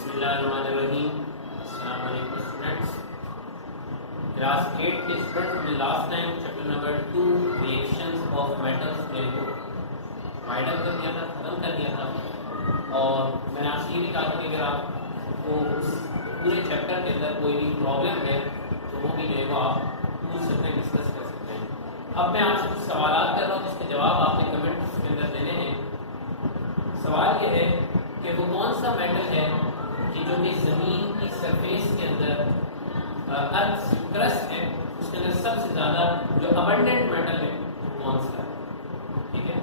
बिस्मिल्लाहिर्रहमानिर्रहीम। अस्सलाम वालेकुम स्टूडेंट्स। क्लास 8 के स्टूडेंट्स, हमने last time chapter number 2 reactions of metals को वाइड कर दिया था, खत्म कर दिया था। और मैंने आपसे ये भी कहा था कि अगर आपको उस पूरे चैप्टर के अंदर कोई भी प्रॉब्लम है तो वो भी जो है वो आप पूछ सकते हैं, डिस्कस कर सकते हैं। अब मैं आपसे कुछ सवाल कर रहा हूँ जिसके जवाब आपने कमेंट्स के अंदर देने हैं। सवाल ये है कि वो कौन सा मेटल है कि जो कि ज़मीन की सरफेस के अंदर अर्थ क्रस्ट है उसके अंदर सबसे ज़्यादा जो अबंडेंट मेटल है कौन सा है? ठीक है,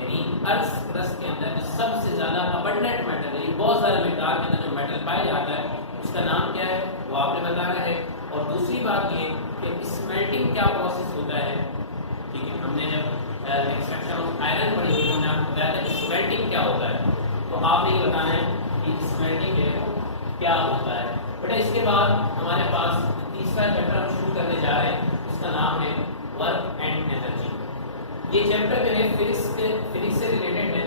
यानी अर्थ क्रस्ट के अंदर जो सबसे ज़्यादा अबंडेंट मेटल है, बहुत ज़्यादा मिकदार के अंदर जो मेटल पाया जाता है उसका नाम क्या है वो आपने बताना है। और दूसरी बात ये कि स्मेल्टिंग क्या प्रोसेस होता है। ठीक है, हमने जब एक्सट्रैक्शन ऑफ आयरन पढ़ी थी हमने आपको बताया था कि स्मेल्टिंग क्या होता है, तो आपने ये बताना है कि स्मेल्टिंग जो है क्या होता है। बेटा इसके बाद हमारे पास तीसरा चैप्टर हम शुरू करने जा रहे हैं, उसका नाम है वर्क एंड एनर्जी। ये चैप्टर जो है फिजिक्स से रिलेटेड है,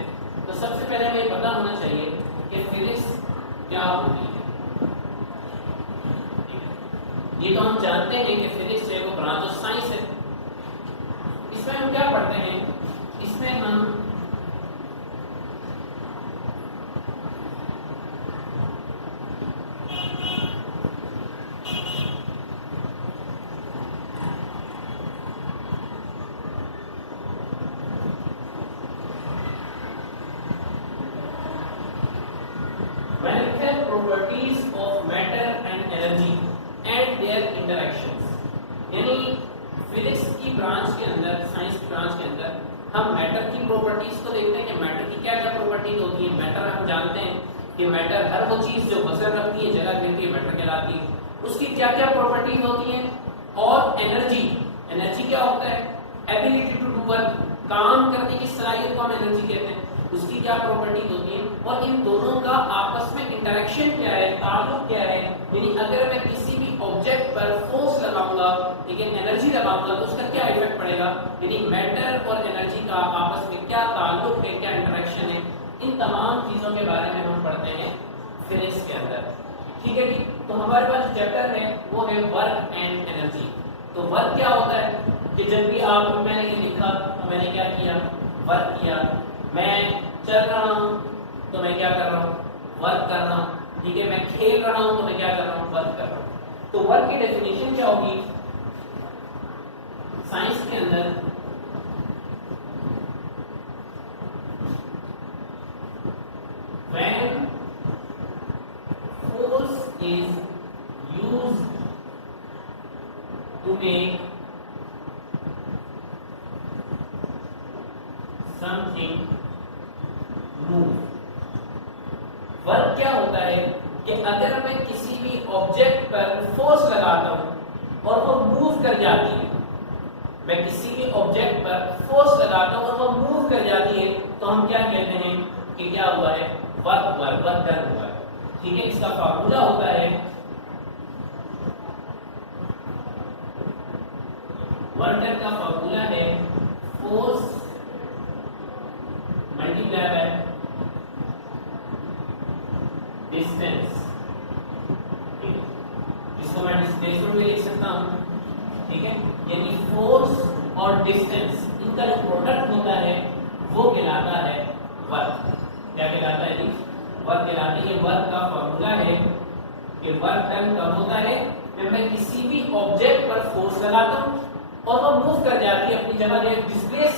तो सबसे पहले हमें पता होना चाहिए कि फिजिक्स क्या होती है। ये तो हम जानते हैं कि फिजिक्स है वो ब्रांच ऑफ साइंस है। इसमें हम क्या पढ़ते हैं, इसमें हम properties of matter and energy and their interactions। यानी फिजिक्स की ब्रांच के अंदर, साइंस की ब्रांच के अंदर हम मैटर की प्रॉपर्टीज को देखते हैं कि मैटर की क्या क्या प्रॉपर्टीज होती है। मैटर हम जानते हैं कि मैटर हर वो चीज जो वजन रखती है, जगह घेरती है, मैटर कहलाती है। उसकी क्या क्या प्रॉपर्टीज होती हैं। और एनर्जी, एनर्जी क्या होता है, एबिलिटी टू डू वर्क, काम करने की सलाहियत को हम एनर्जी कहते हैं, उसकी क्या प्रॉपर्टीज होती है। और इन दोनों का आपस में इंटरेक्शन क्या है, ताल्लुक क्या है। यानी अगर मैं किसी भी ऑब्जेक्ट पर फोर्स लगाऊंगा, ठीक है, एनर्जी लगाऊंगा, तो उसका क्या इफेक्ट पड़ेगा। यानी मैटर और एनर्जी का आपस में क्या ताल्लुक है, क्या इंटरेक्शन है, इन तमाम चीजों के बारे में हम पढ़ते हैं फिजिक्स के अंदर। ठीक है जी, तो हमारे पास चैप्टर है वो है वर्क एंड एनर्जी। तो वर्क क्या होता है कि जब भी आप, मैंने ये लिखा तो मैंने क्या किया, वर्क किया। मैं चल रहा हूं तो मैं क्या कर रहा हूं, वर्क कर रहा हूं। ठीक है, मैं खेल रहा हूं तो मैं क्या कर रहा हूं, वर्क कर रहा हूं। तो वर्क की डेफिनेशन क्या होगी साइंस के अंदर, when force is used to make something move। Work क्या होता है कि अगर मैं किसी भी ऑब्जेक्ट पर फोर्स लगाता हूं और वो मूव कर जाती है, मैं किसी भी ऑब्जेक्ट पर फोर्स लगाता हूं और वो मूव कर जाती है, तो हम क्या कहते हैं कि क्या हुआ है, वर्क डन हुआ है। ठीक है, इसका फार्मूला होता है वर्क डन का फार्मूला है फोर्स मल्टीप्लाई बाय डिस्टेंस। ठीक है, इसको मैं डिस्प्लेसमेंट में लिख सकता हूं। ठीक है, यानी फोर्स और डिस्टेंस इनका जो प्रोडक्ट होता है वो कहलाता है वर्क। क्या कहलाता है जी, वर्क कहलाता है। ये वर्क का फॉर्मूला है कि वर्क डन कब होता है, जब मैं किसी भी ऑब्जेक्ट पर फोर्स लगाता हूं और वो मूव कर जाती है, अपनी जगह जो डिस्प्लेस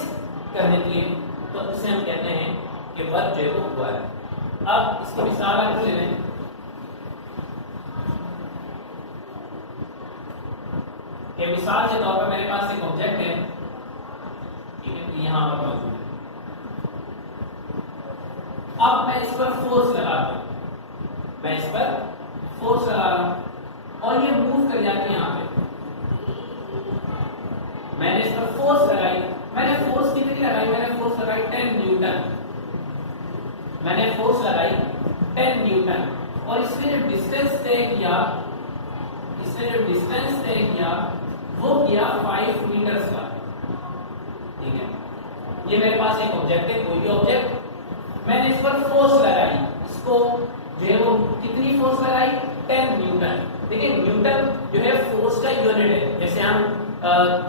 कर देती है, तो इसे हम कहते हैं कि वर्क जो है वो हुआ है। अब इसकी मिसाल आप ले लें। कि मिसाल के तौर पर मेरे पास एक ऑब्जेक्ट है, ठीक है, यहां पर मौजूद है। अब मैं इस पर फोर्स लगाता हूं, मैं इस पर फोर्स लगा रहा हूं और ये मूव कर जाती है। यहां पे मैंने इस पर फोर्स लगाई, मैंने फोर्स कितनी लगाई, मैंने फोर्स लगाई 10 न्यूटन। मैंने फोर्स लगाई 10 न्यूटन और इसने जो डिस्टेंस तय किया, वो किया 5 मीटर्स का। ठीक है, ये मेरे पास एक ऑब्जेक्ट है, कोई भी ऑब्जेक्ट, मैंने इस पर फोर्स लगाई, इसको जो है वो कितनी फोर्स लगाई, 10 न्यूटन। देखिए न्यूटन जो है फोर्स का यूनिट है। जैसे हम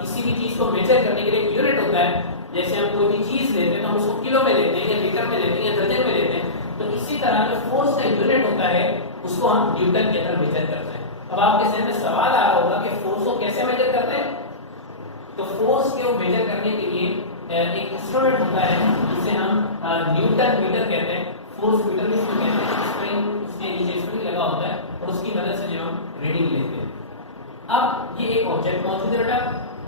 किसी भी चीज को मेजर करने के लिए एक यूनिट होता है, जैसे हम कोई भी चीज लेते हैं तो हम उसको किलो में लेते हैं या लीटर में लेते हैं या दर्जन में लेते हैं, तो इसी तरह जो फोर्स का यूनिट होता है उसको हम न्यूटन के अंदर मेजर करते हैं। अब आपके जहन में सवाल आ रहा होगा कि फोर्स को कैसे मेजर करते हैं। तो फोर्स को मेजर करने के लिए एक इंस्ट्रूमेंट होता है जिसे हम न्यूटन मीटर कहते हैं, फोर्स मीटर भी इसको कहते हैं। स्प्रिंग उसके नीचे स्प्रिंग लगा होता है और उसकी मदद से जो हम रीडिंग लेते हैं। अब ये एक ऑब्जेक्ट मौजूद है बेटा,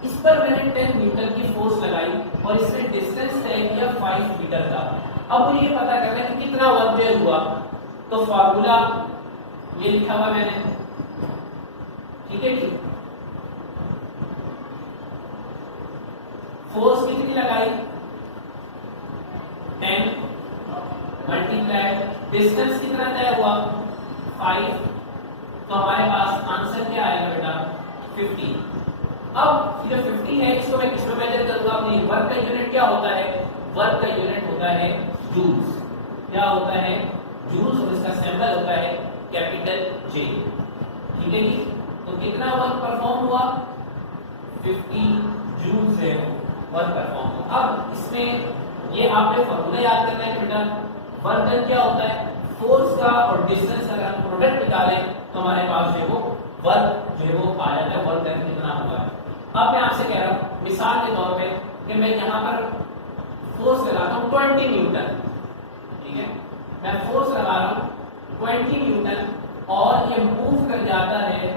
इस पर मैंने 10 न्यूटन की फोर्स लगाई और इससे डिस्टेंस तय किया 5 मीटर का। अब मुझे ये पता करना है कि कितना वर्क जो हुआ, तो फार्मूला ये लिखा हुआ मैंने, ठीक है जी। फोर्स कितनी लगाई, 10 मल्टीप्लाई डिस्टेंस कितना तय हुआ, 5, तो हमारे पास आंसर क्या आएगा बेटा, 50। अब ये जो 50 है इसको मैं किसमें मेजर करूंगा, अपनी वर्क का यूनिट क्या होता है, वर्क का यूनिट होता है जूल्स। क्या होता है, जूल्स, और इसका सिंबल होता है कैपिटल J, ठीक है जी। तो कितना वर्क परफॉर्म हुआ, 50 जूल्स है वर्क परफॉर्म हुआ। अब इसमें ये आपने फॉर्मूला याद करना है कि बेटा वर्क डन क्या होता है, फोर्स का और डिस्टेंस अगर हम प्रोडक्ट निकालें तो हमारे पास जो है वो वर्क जो है वो आ जाता है, वर्क डन कितना हुआ है। अब मैं आपसे कह रहा हूं मिसाल के तौर पे कि मैं यहां पर फोर्स लगाता हूं 20 न्यूटन, ठीक है, मैं फोर्स लगा रहा हूं 20 न्यूटन और ये मूव कर जाता है,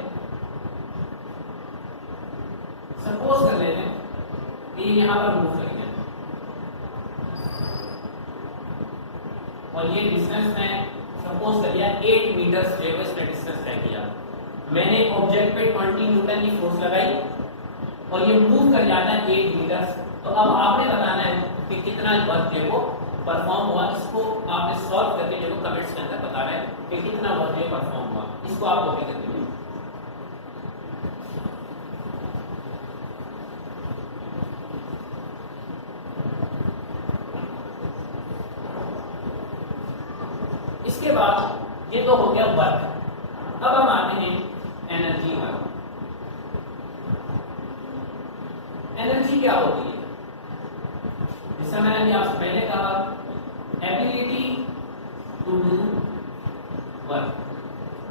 सपोज कर लेते हैं कि यहां पर मूव कर गया और ये डिस्टेंस मैं सपोज कर लिया 8 मीटर जो है इसका डिस्टेंस तय किया। मैंने ऑब्जेक्ट पे 20 न्यूटन की फोर्स लगाई और ये मूव कर जाता है 8 मीटर। तो अब आपने बताना है कि कितना वर्क जो वो परफॉर्म हुआ। इसको आपने सॉल्व करके जो कमेंट्स के अंदर बताना है कि कितना वर्क जो परफॉर्म हुआ, इसको आप कॉपी कर लीजिए। इसके बाद ये तो हो गया वर्क। अब हम आते हैं एनर्जी पर। एनर्जी क्या होती है, जैसा मैंने अभी आपसे पहले कहा, एबिलिटी टू डू वर्क,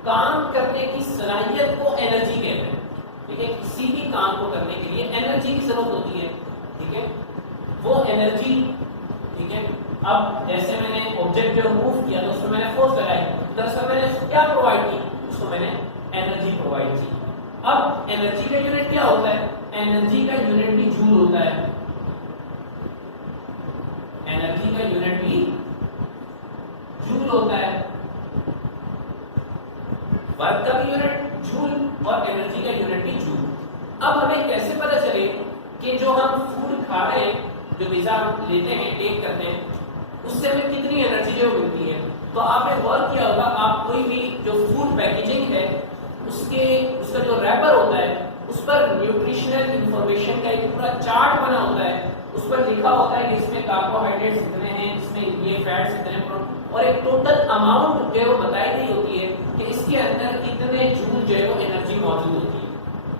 काम करने की सलाहियत को एनर्जी कहते हैं, ठीक है। किसी भी काम को करने के लिए एनर्जी की जरूरत होती है, ठीक है, वो एनर्जी, ठीक है। अब जैसे मैंने ऑब्जेक्ट जो मूव किया तो उसमें मैंने फोर्स लगाई, दरअसल मैंने क्या प्रोवाइड की, उसको मैंने एनर्जी प्रोवाइड की। अब एनर्जी का यूनिट क्या होता है, एनर्जी का यूनिट भी जूल होता है, एनर्जी का यूनिट भी जूल होता है, वर्क का भी यूनिट जूल और एनर्जी का यूनिट भी जूल। अब हमें कैसे पता चले कि जो हम फूड खा रहे हैं, जो ग़िज़ा लेते हैं, टेक करते हैं, उससे हमें कितनी एनर्जी जो मिलती है। तो आपने वर्क किया होगा, आप कोई भी जो फूड पैकेजिंग है उसका जो रैपर होता है उस पर न्यूट्रिशनल इंफॉर्मेशन का एक पूरा चार्ट बना होता है, उस पर लिखा होता है कि इसमें कार्बोहाइड्रेट्स इतने हैं, इसमें ये फैट्स इतने, और एक टोटल अमाउंट जो है वो बताई गई होती है कि इसके अंदर कितने जूल जो है वो एनर्जी मौजूद होती है,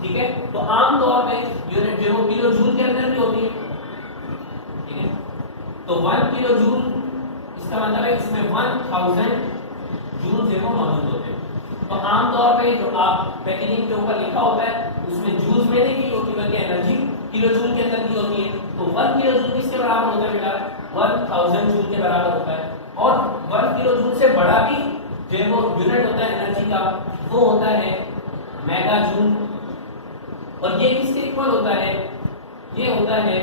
ठीक है। तो आमतौर पे यूनिट जो है किलो जूल के अंदर भी होती है, ठीक है। तो 1 किलो जूल, इसका मतलब है इसमें 1000 जूल जो है मौजूद होते हैं। तो आमतौर पे जो आप पैकेजिंग के ऊपर लिखा होता है उसमें जूल्स में नहीं की होती बल्कि एनर्जी किलो जूल के अंदर की होती है। तो 1 किलो जूल किसके बराबर होता है बेटा, 1000 जूल के बराबर होता है। और 1 किलो जूल से बड़ा भी जो है वो यूनिट होता है एनर्जी का, वो होता है मेगा जूल। और ये किसके इक्वल होता है, ये होता है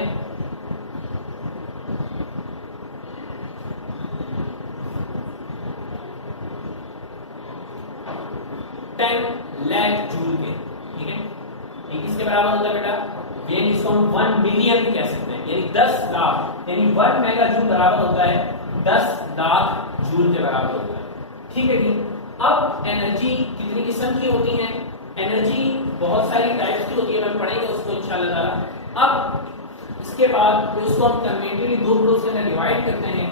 10 लाख जूल के, ठीक है। ये किसके बराबर होता है बेटा, ये इसको हम 1 मिलियन भी कह सकते हैं, यानी 10 लाख, यानी 1 मेगा जूल बराबर होता है 10 लाख जूल के बराबर होता है, ठीक है जी। अब एनर्जी कितनी किस्म की होती है, एनर्जी बहुत सारी टाइप्स की होती है, हम पढ़ेंगे उसको इंशाल्लाह ताला। अब इसके बाद उसको हम कन्वेंशनली 2 ग्रुप्स के अंदर डिवाइड करते हैं,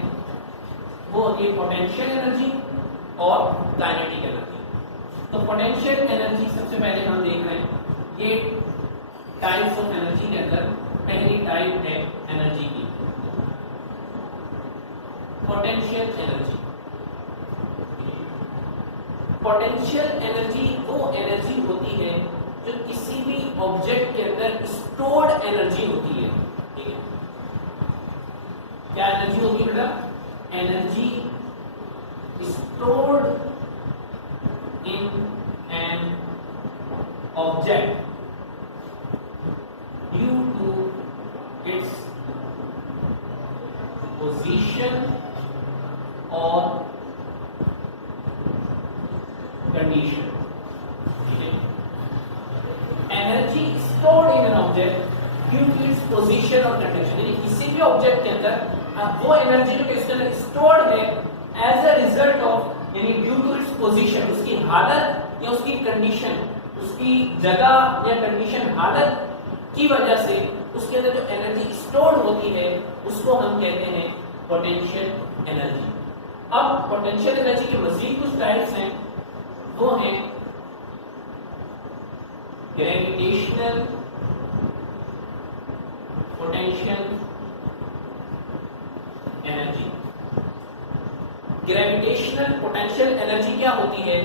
वो होती है पोटेंशियल एनर्जी और काइनेटिक एनर्जी। तो पोटेंशियल एनर्जी सबसे पहले हम देख रहे हैं, ये टाइप्स ऑफ एनर्जी के अंदर पहली टाइप है एनर्जी की पोटेंशियल एनर्जी। पोटेंशियल एनर्जी वो एनर्जी होती है जो किसी भी ऑब्जेक्ट के अंदर स्टोर्ड एनर्जी होती है। ठीक है, क्या एनर्जी होगी बेटा? Energy stored in an object due to its position or condition। Energy stored in an object due to its position or condition, यानी किसी भी ऑब्जेक्ट के अंदर वो एनर्जी जो इसके अंदर स्टोर्ड है एज अ रिजल्ट ऑफ, यानी ड्यू टू इट्स पोजीशन, उसकी हालत या उसकी कंडीशन, उसकी जगह या कंडीशन हालत की वजह से उसके अंदर जो एनर्जी स्टोर होती है उसको हम कहते हैं पोटेंशियल एनर्जी। अब पोटेंशियल एनर्जी के मजीद कुछ टाइप्स हैं, वो हैं gravitational potential energy. Gravitational potential energy क्या होती है?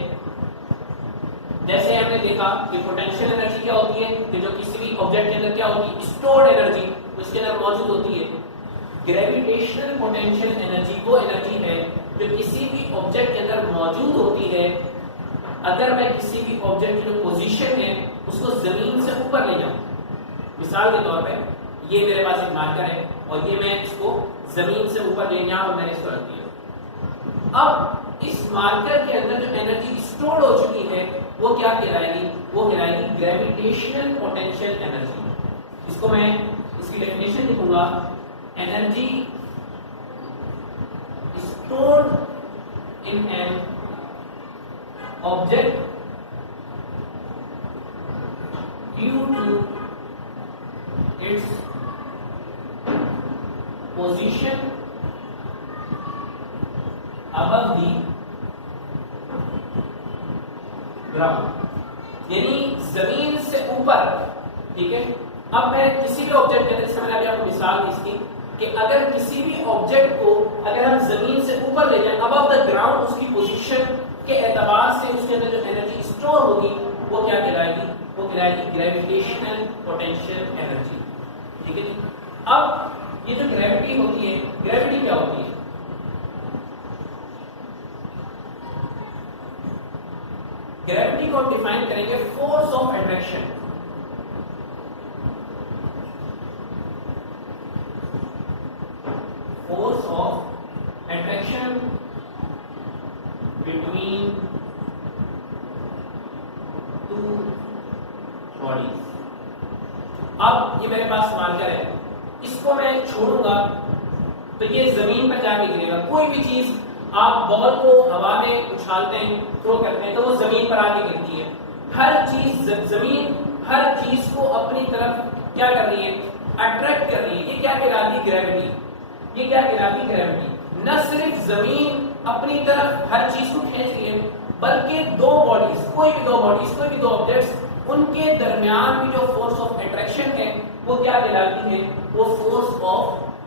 जैसे हमने देखा कि पोटेंशियल एनर्जी क्या होती है कि जो किसी भी ऑब्जेक्ट के अंदर क्या होती है, स्टोर्ड एनर्जी उसके अंदर मौजूद होती है। ग्रेविटेशनल पोटेंशियल एनर्जी वो एनर्जी है जो किसी भी ऑब्जेक्ट के अंदर मौजूद होती है अगर मैं किसी भी ऑब्जेक्ट की जो पोजीशन है उसको जमीन से ऊपर ले जाऊं। मिसाल के तौर पे ये मेरे पास एक मार्कर है और ये मैं इसको जमीन से ऊपर ले, यहां पर मैंने इसको रख दिया। अब इस मार्कर के अंदर जो एनर्जी स्टोर हो चुकी है वो क्या कहलाएगी? वो कहलाएगी ग्रेविटेशनल पोटेंशियल एनर्जी। इसको मैं इसकी डेफिनेशन लिखूंगा, energy stored in an object due to its position above the ground, यानी जमीन से ऊपर। ठीक है, अब मैं किसी भी ऑब्जेक्ट के अंदर, जैसे मैंने अभी आपको मिसाल दी इसकी कि अगर किसी भी ऑब्जेक्ट को अगर हम जमीन से ऊपर ले जाएं अबव द ग्राउंड, उसकी पोजीशन के एतबार से उसके अंदर जो एनर्जी स्टोर होगी वो क्या कहलाएगी? वो कहलाएगी ग्रेविटेशनल पोटेंशियल एनर्जी। ठीक है जी। अब ये जो ग्रेविटी होती है, ग्रेविटी क्या होती है? ग्रेविटी को डिफाइन करेंगे force of attraction. Force of attraction between two bodies. अब ये मेरे पास मार्कर है, इसको मैं छोड़ूंगा तो ये जमीन पर जाके गिरेगा। कोई भी चीज आप बॉल को हवा में उछालते हैं, थ्रो करते हैं, तो वो जमीन पर आके गिरती है। हर चीज जमीन हर चीज को अपनी तरफ क्या कर रही है? अट्रैक्ट कर रही है। ये क्या कहलाती है? ग्रेविटी। ये क्या कहलाती है? ग्रेविटी। न सिर्फ जमीन अपनी तरफ हर चीज को खींच रही है, बल्कि दो बॉडीज, कोई भी दो ऑब्जेक्ट्स, उनके दरमियान भी जो फोर्स ऑफ अट्रैक्शन है वो क्या कहलाती है? वो फोर्स ऑफ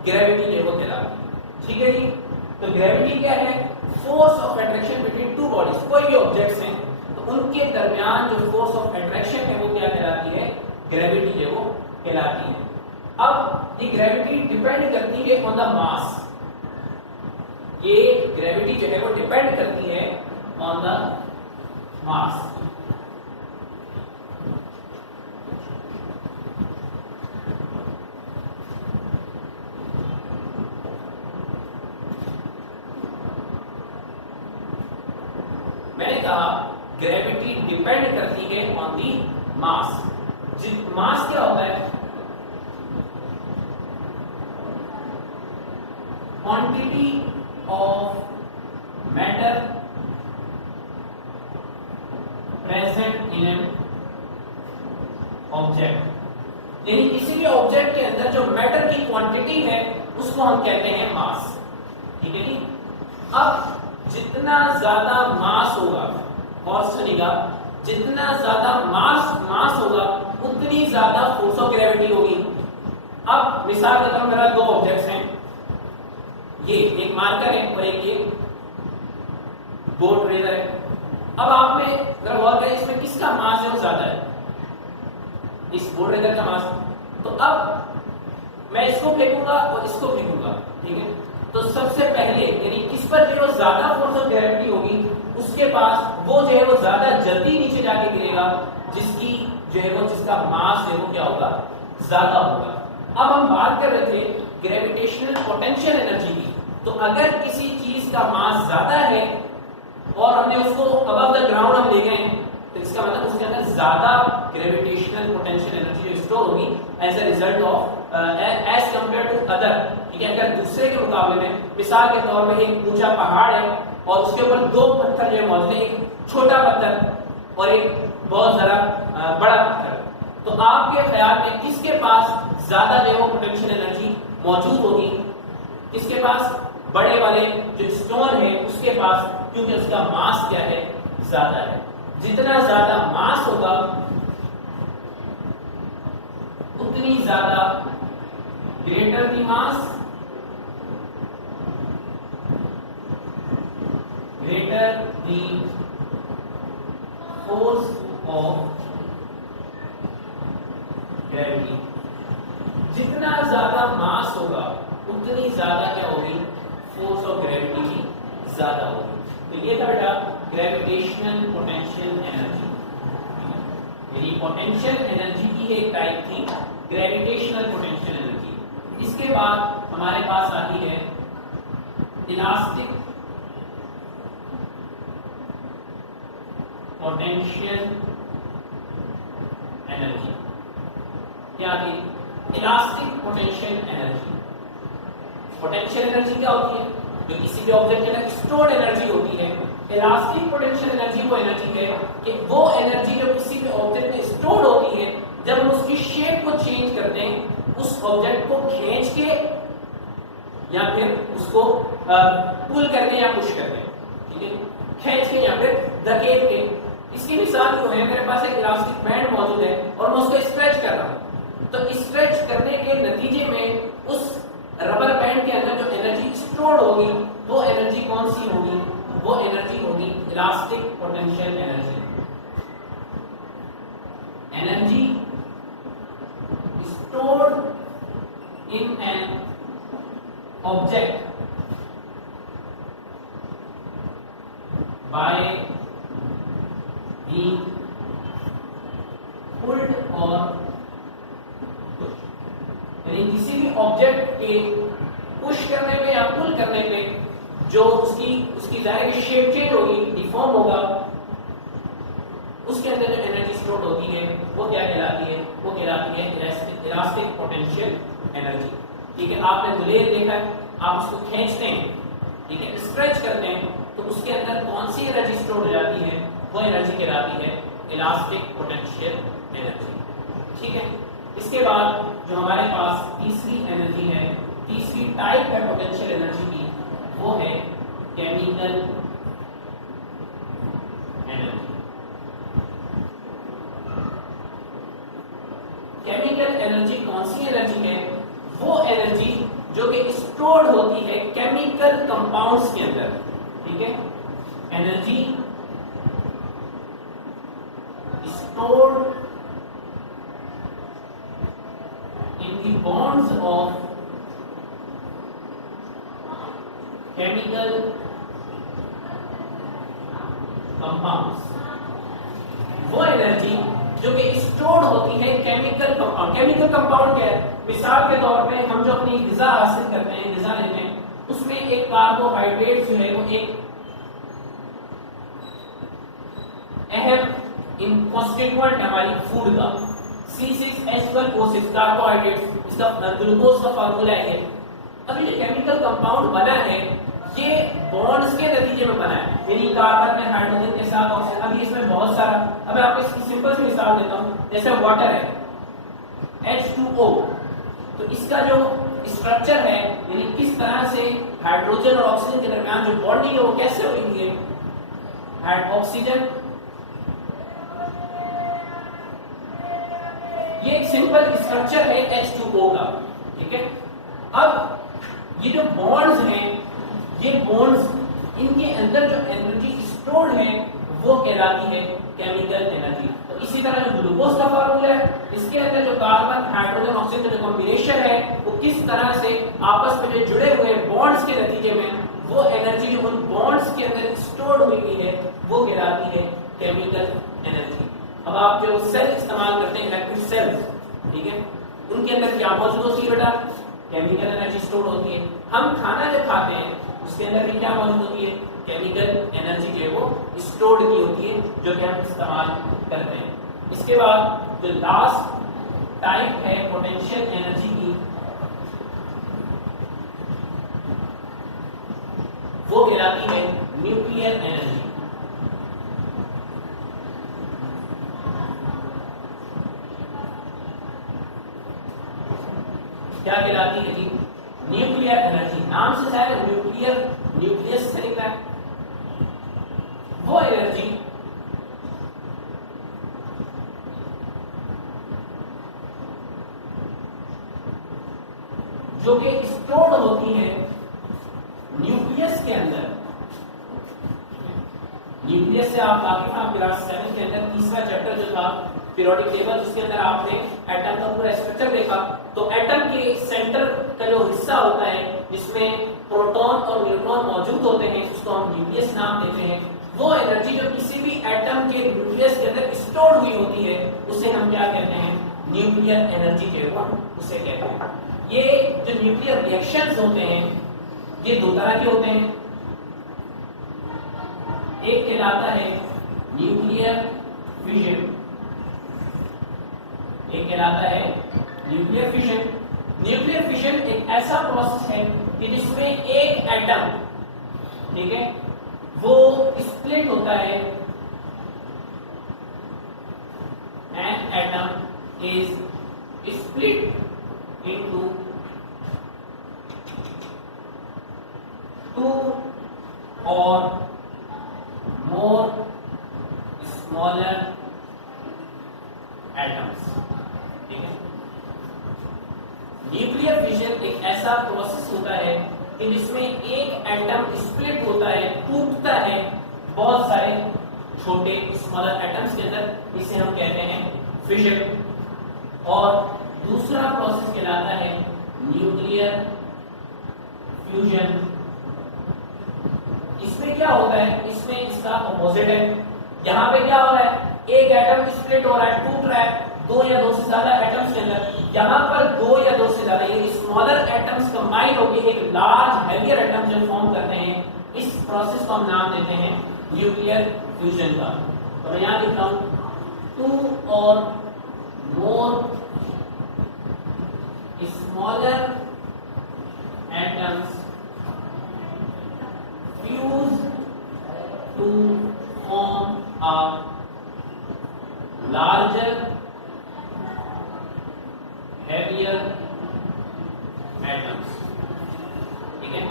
ग्रेविटी है, वो कहलाती है। ठीक है जी। तो ग्रेविटी क्या है? Force of attraction between two bodies. कोई भी ऑब्जेक्ट्स हैं तो उनके दरमियान जो फोर्स ऑफ अट्रैक्शन है वो क्या कहलाती है? ग्रेविटी है, वो कहलाती है। अब ये ग्रेविटी डिपेंड करती है ऑन द मास। ये ग्रेविटी जो है वो डिपेंड करती है ऑन द मास। मैंने कहा ग्रेविटी डिपेंड करती है ऑन दी मास। मास क्या होता है? Quantity of matter present in an object, यानी किसी भी ऑब्जेक्ट के अंदर जो मैटर की क्वांटिटी है उसको हम कहते हैं मास। ठीक है जी। अब जितना ज्यादा मास होगा, और सुनिएगा, जितना ज्यादा मास होगा उतनी ज्यादा फोर्स ऑफ ग्रेविटी होगी। अब मिसाल देता हूं, मेरा दो ऑब्जेक्ट्स हैं, ये एक मार्कर है और एक ये बोर्ड रेजर है। अब आपने अगर गौर करें इसमें किसका मास है वो ज्यादा है, इस बोर्ड रेजर का मास। तो अब मैं इसको फेंकूंगा और इसको फेंकूंगा, ठीक है। तो सबसे पहले यानी किस पर जो ज्यादा फोर्स ऑफ ग्रेविटी होगी उसके पास वो जो है वो ज्यादा जल्दी नीचे जाके गिरेगा, जिसकी जो है वो जिसका मास है वो क्या होगा, ज्यादा होगा। अब हम बात कर रहे थे ग्रेविटेशनल पोटेंशियल एनर्जी की। तो अगर किसी चीज का मास ज्यादा है और हमने उसको अबव द ग्राउंड हम ले गए, तो इसका मतलब उसके अंदर ज्यादा ग्रेविटेशनल पोटेंशियल एनर्जी जो स्टोर होगी as a result of as compare to other, ठीक है। अगर दूसरे के मुकाबले में, मिसाल के तौर पे एक ऊंचा पहाड़ है और उसके ऊपर दो पत्थर जो मौजूद है, एक छोटा पत्थर और एक बहुत जरा बड़ा पत्थर, तो आपके ख्याल में किसके पास ज्यादा जो है पोटेंशियल एनर्जी मौजूद होगी, किसके पास, बड़े वाले जो स्टोन है उसके पास, क्योंकि उसका मास क्या है, ज्यादा है। जितना ज्यादा मास होगा उतनी ज्यादा greater the mass greater the force of gravity. जितना ज्यादा मास होगा उतनी ज्यादा क्या होगी, फोर्स ऑफ ग्रेविटी की ज्यादा होगी। तो ये था बेटा ग्रेविटेशनल पोटेंशियल एनर्जी। यानी पोटेंशियल एनर्जी की एक टाइप थी ग्रेविटेशनल पोटेंशियल एनर्जी। इसके बाद हमारे पास आती है इलास्टिक पोटेंशियल एनर्जी। क्या थी, elastic potential energy. Potential energy क्या होती है, जो किसी भी ऑब्जेक्ट के अंदर स्टोर्ड एनर्जी होती है। इलास्टिक पोटेंशियल एनर्जी वो एनर्जी है कि वो एनर्जी जो किसी भी ऑब्जेक्ट में स्टोर्ड होती है, जब हम उसकी शेप को चेंज करते हैं, उस ऑब्जेक्ट को खींच के या फिर उसको पुल करके या पुश करके, ठीक है, खींच के या फिर धकेल के। इसकी मिसाल जो है, मेरे पास एक इलास्टिक बैंड मौजूद है और मैं उसको स्ट्रेच कर रहा हूं, तो स्ट्रेच करने के नतीजे में उस रबर बैंड के अंदर जो एनर्जी स्टोर्ड होगी वो एनर्जी कौन सी होगी, वो एनर्जी होगी elastic potential energy. Energy stored in an object by being pulled or pushed। यानी किसी भी ऑब्जेक्ट के पुश करने पे या पुल करने पे जो उसकी जाहिर शेप चेंज होगी, डिफॉर्म होगा, उसके अंदर जो एनर्जी स्टोर होती है वो क्या कहलाती है, वो कहलाती है इलास्टिक पोटेंशियल एनर्जी। ठीक है, आपने गुलेल देखा है, आप उसको खींचते हैं, ठीक है, स्ट्रेच करते हैं, तो उसके अंदर कौन सी एनर्जी स्टोर हो जाती है, वो एनर्जी कहलाती है इलास्टिक पोटेंशियल एनर्जी। ठीक है, इसके बाद जो हमारे पास तीसरी एनर्जी है, तीसरी टाइप है पोटेंशियल एनर्जी की, वो है केमिकल एनर्जी। केमिकल एनर्जी कौन सी एनर्जी है, वो एनर्जी जो कि स्टोर्ड होती है केमिकल कंपाउंड्स के अंदर। ठीक है, energy stored in the bonds of chemical compounds। वो एनर्जी जो कि स्टोर्ड होती है केमिकल कंपाउंड। केमिकल कंपाउंड क्या है, मिसाल के तौर पे हम जो अपनी ग़िज़ा हासिल करते हैं, ग़िज़ा लेते हैं, उसमें एक कार्बोहाइड्रेट जो है वो एक अहम कॉन्स्टिट्यूएंट हमारी फूड का, C6H12O6 कार्बोहाइड्रेट्स, इसका ग्लूकोज का फार्मूला है। अभी जो केमिकल कंपाउंड बना है ये बॉन्ड्स के नतीजे में बना है, यानी कार्बन में हाइड्रोजन के साथ ऑक्सीजन। अभी इसमें बहुत सारा, अब मैं आपको इसकी सिंपल सी मिसाल देता हूं, जैसे वाटर है H2O, तो इसका जो स्ट्रक्चर है यानी किस तरह से हाइड्रोजन और ऑक्सीजन के दरमियान जो बॉन्डिंग है वो कैसे होगी है ऑक्सीजन, ये एक सिंपल स्ट्रक्चर है H2O का, ठीक है। अब ये जो बॉन्ड्स हैं, ये बॉन्ड्स इनके अंदर जो एनर्जी स्टोर्ड है वो कहलाती है केमिकल एनर्जी। तो इसी तरह जो ग्लूकोज का फार्मूला है, इसके अंदर जो कार्बन हाइड्रोजन ऑक्सीजन का जो कॉम्बिनेशन है वो किस तरह से आपस में जो जुड़े हुए बॉन्ड्स के नतीजे में वो एनर्जी जो उन बॉन्ड्स के अंदर स्टोर्ड हुई है वो कहलाती है केमिकल एनर्जी। अब आप जो सेल इस्तेमाल करते हैं इलेक्ट्रिक सेल्स, ठीक है, उनके अंदर क्या मौजूद होती है बेटा, केमिकल एनर्जी स्टोर होती है। हम खाना जो खाते हैं उसके अंदर भी क्या मौजूद होती है, केमिकल एनर्जी जो है वो स्टोर्ड की होती है जो कि हम इस्तेमाल करते हैं। इसके बाद जो लास्ट टाइप है पोटेंशियल एनर्जी की, वो कहलाती है न्यूक्लियर एनर्जी। क्या कहलाती है जी, न्यूक्लियर एनर्जी। नाम से है न्यूक्लियर, न्यूक्लियस से निकला है वो एनर्जी जो कि स्टोर्ड होती है न्यूक्लियस के अंदर। न्यूक्लियस से आप वाकिफ हैं, क्लास 7 के अंदर तीसरा चैप्टर जो था पीरियोडिक टेबल, उसके अंदर आपने एटम का पूरा स्ट्रक्चर देखा। तो एटम के सेंटर का जो हिस्सा होता है जिसमें प्रोटॉन और न्यूट्रॉन मौजूद होते हैं उसको हम न्यूक्लियस नाम देते हैं। वो एनर्जी जो किसी भी एटम के न्यूक्लियस के अंदर स्टोर हुई होती है उसे हम क्या कहते हैं, न्यूक्लियर एनर्जी जो है उसे कहते हैं। ये जो न्यूक्लियर रिएक्शंस होते हैं ये दो तरह के होते हैं, एक कहलाता है न्यूक्लियर फिजन, एक कहलाता है न्यूक्लियर फिजन। न्यूक्लियर फिजन एक ऐसा प्रोसेस है कि जिसमें एक एटम, ठीक है, वो स्प्लिट होता है, an atom is split into two और मोर स्मॉलर एटम्स, ठीक है। न्यूक्लियर फिजन एक ऐसा प्रोसेस होता है कि जिसमें एक एटम स्प्लिट होता है, टूटता है बहुत सारे छोटे स्मॉलर एटम्स के अंदर, इसे हम कहते हैं फिजन। और दूसरा प्रोसेस कहलाता है न्यूक्लियर फ्यूजन। इसमें क्या होता है, इसमें इसका अपोजिट है। यहाँ पे क्या हो रहा है, एक एटम स्प्लिट हो रहा है, टूट रहा है दो या दो से ज्यादा एटम्स के अंदर। यहाँ पर दो या दो से ज्यादा ये स्मॉलर एटम्स कंबाइन होकर एक लार्ज हैवियर एटम जो फॉर्म करते हैं, इस प्रोसेस को हम नाम देते हैं न्यूक्लियर फ्यूजन का। तो मैं यहाँ लिखता हूँ टू और मोर smaller atoms fuse to form a larger heavier atoms, ठीक है।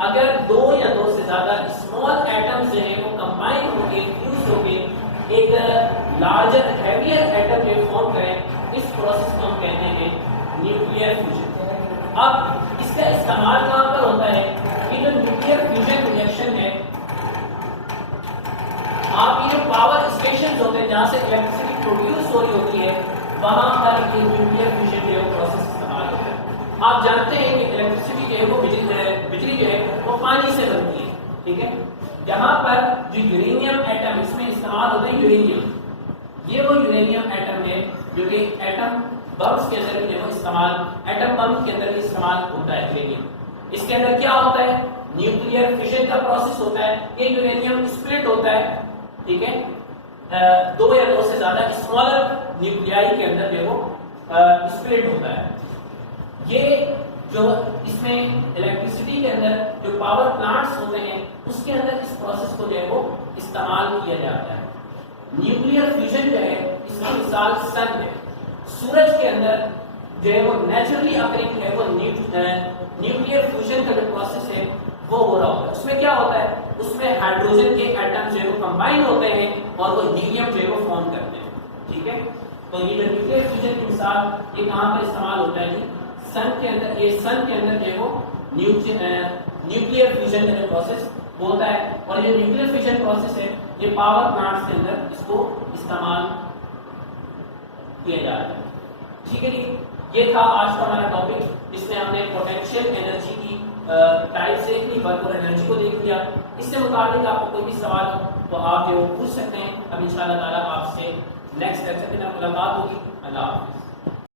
अगर दो या दो से ज्यादा स्मॉल एटम्स जो है वो कंबाइन होके फ्यूज होके एक लार्जर हैवियर एटम जो फॉर्म करें, इस प्रोसेस को हम कहते हैं न्यूक्लियर फ्यूजन। अब इसका इस्तेमाल कहां पर होता है, ये जो न्यूक्लियर फ्यूजन रिएक्शन है, आप ये जो पावर स्टेशन होते हैं जहां से इलेक्ट्रिसिटी प्रोड्यूस हो रही होती है, वहां पर ये न्यूक्लियर फ्यूजन जो प्रोसेस इस्तेमाल होता है। आप जानते हैं कि इलेक्ट्रिसिटी जो है वो बिजली जो है वो पानी से बनती है, ठीक है। यहाँ पर जो यूरेनियम एटम इसमें इस्तेमाल होता है यूरेनियम, ये वो यूरेनियम एटम है जो कि एटम बम्स के अंदर भी इस्तेमाल, एटम बम के अंदर भी इस्तेमाल होता है यूरेनियम। इसके अंदर क्या होता है, न्यूक्लियर फिशन का प्रोसेस होता है, ये यूरेनियम स्प्लिट होता है, ठीक है, दो या दो से ज्यादा स्मॉलर न्यूक्लियाई के अंदर जो वो स्प्लिट होता है। ये जो इसमें इलेक्ट्रिसिटी के अंदर जो पावर प्लांट्स होते हैं उसके अंदर इस प्रोसेस को जो है वो इस्तेमाल किया जाता है। न्यूक्लियर फ्यूजन जो है इसकी मिसाल सन है। सूरज के अंदर जो है वो नेचुरली अकरिंग है वो न्यूक्लियर फ्यूजन का जो प्रोसेस है वो हो रहा होता है। उसमें क्या होता है, उसमें हाइड्रोजन के एटम जो है वो कंबाइन होते हैं और वो हीलियम जो है वो फॉर्म करते हैं। ठीक है, तो ये जो न्यूक्लियर फ्यूजन की मिसाल ये कहाँ पर इस्तेमाल होता है जी, सन के अंदर। ये सन के अंदर जो है वो न्यूक्लियर फ्यूजन का जो प्रोसेस होता है और ये न्यूक्लियर फ्यूजन प्रोसेस है ये पावर प्लांट्स के अंदर इसको इस्तेमाल किया जाता है। ठीक है जी, ये था आज का हमारा टॉपिक, जिसमें हमने पोटेंशियल एनर्जी की टाइप से ही वर्क और एनर्जी को देख लिया। इससे मुताबिक आपको कोई भी सवाल हो तो आप जो पूछ सकते हैं। अब इंशाअल्लाह ताला आपसे नेक्स्ट लेक्चर में मुलाकात होगी। अल्लाह हाफ़िज़।